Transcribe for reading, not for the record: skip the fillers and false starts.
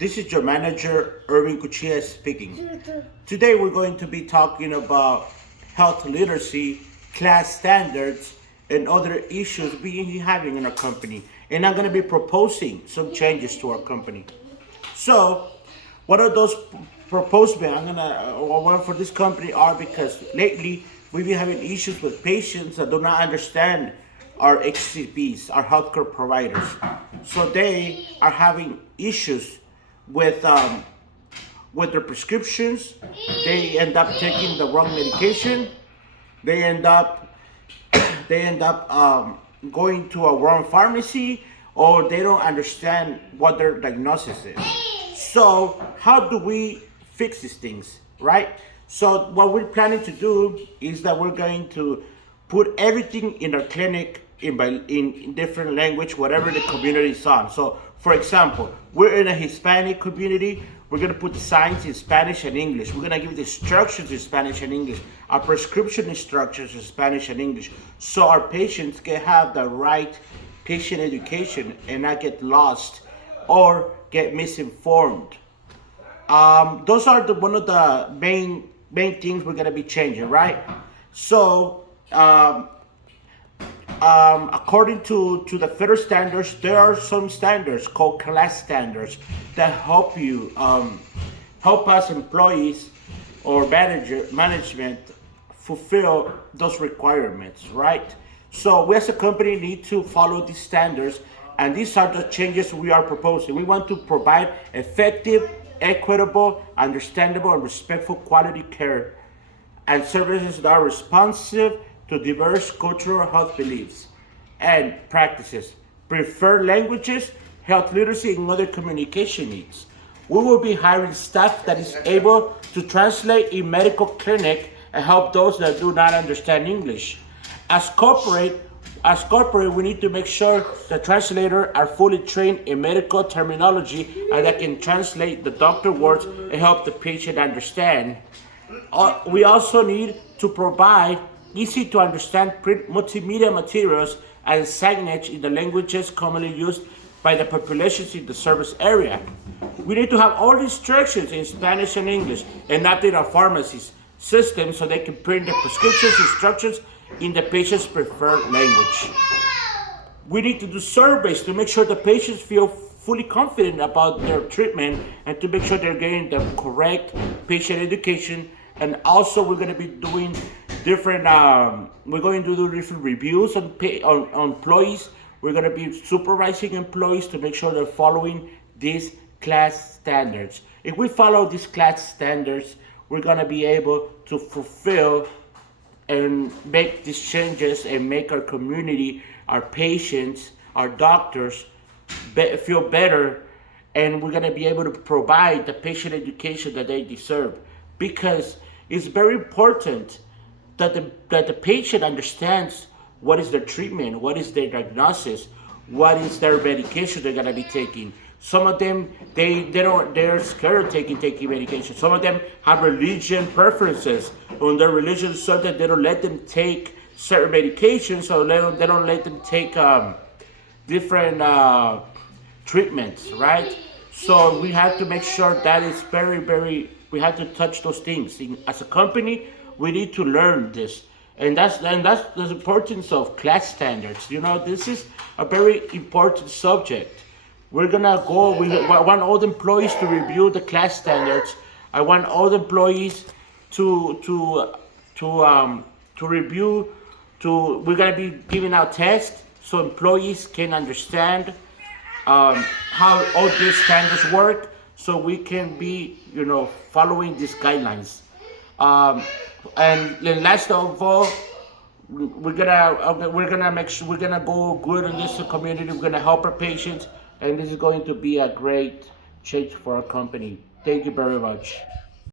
This is your manager, Irving Cuchilla speaking. Today we're going to be talking about health literacy, class standards, and other issues we having in our company. And I'm going to be proposing some changes to our company. So, what are those proposed? One for this company are because lately we've been having issues with patients that do not understand our HCPs, our healthcare providers. So they are having issues with with their prescriptions. They end up taking the wrong medication. They end up going to a wrong pharmacy, or they don't understand what their diagnosis is. So how do we fix these things, right? So what we're planning to do is that we're going to put everything in our clinic in different language, whatever the community is on. So for example, we're in a Hispanic community. We're gonna put the signs in Spanish and English. We're gonna give the instructions in Spanish and English. Our prescription instructions in Spanish and English. So our patients can have the right patient education and not get lost or get misinformed. Those are one of the main things we're gonna be changing, right? So according to the federal standards, there are some standards called class standards that help us employees or management fulfill those requirements, right? So we as a company need to follow these standards, and these are the changes we are proposing. We want to provide effective, equitable, understandable, and respectful quality care and services that are responsive to diverse cultural health beliefs and practices, preferred languages, health literacy, and other communication needs. We will be hiring staff that is able to translate in medical clinic and help those that do not understand English. As corporate, we need to make sure the translators are fully trained in medical terminology and that can translate the doctor words and help the patient understand. We also need to provide easy to understand print multimedia materials and signage in the languages commonly used by the populations in the service area. We need to have all the instructions in Spanish and English and update our pharmacies system so they can print the prescriptions instructions in the patient's preferred language. We need to do surveys to make sure the patients feel fully confident about their treatment and to make sure they're getting the correct patient education. And also we're going to be doing different reviews on employees. We're going to be supervising employees to make sure they're following these class standards. If we follow these class standards, we're going to be able to fulfill and make these changes and make our community, our patients, our doctors feel better, and we're going to be able to provide the patient education that they deserve, because it's very important that the patient understands what is their treatment, what is their diagnosis, what is their medication they're gonna be taking. Some of them they're scared of taking medication. Some of them have religion preferences on their religion, so that they don't let them take certain medications, or they don't let them take different treatments, right? So we have to make sure that is we have to touch those things. As a company, we need to learn this. And that's the importance of class standards. You know, this is a very important subject. We want all the employees to review the class standards. I want all the employees to review, we're gonna be giving out tests so employees can understand how all these standards work, so we can be, following these guidelines. And then last of all, we're gonna make sure we're gonna go good in this community. We're gonna help our patients, and this is going to be a great change for our company. Thank you very much.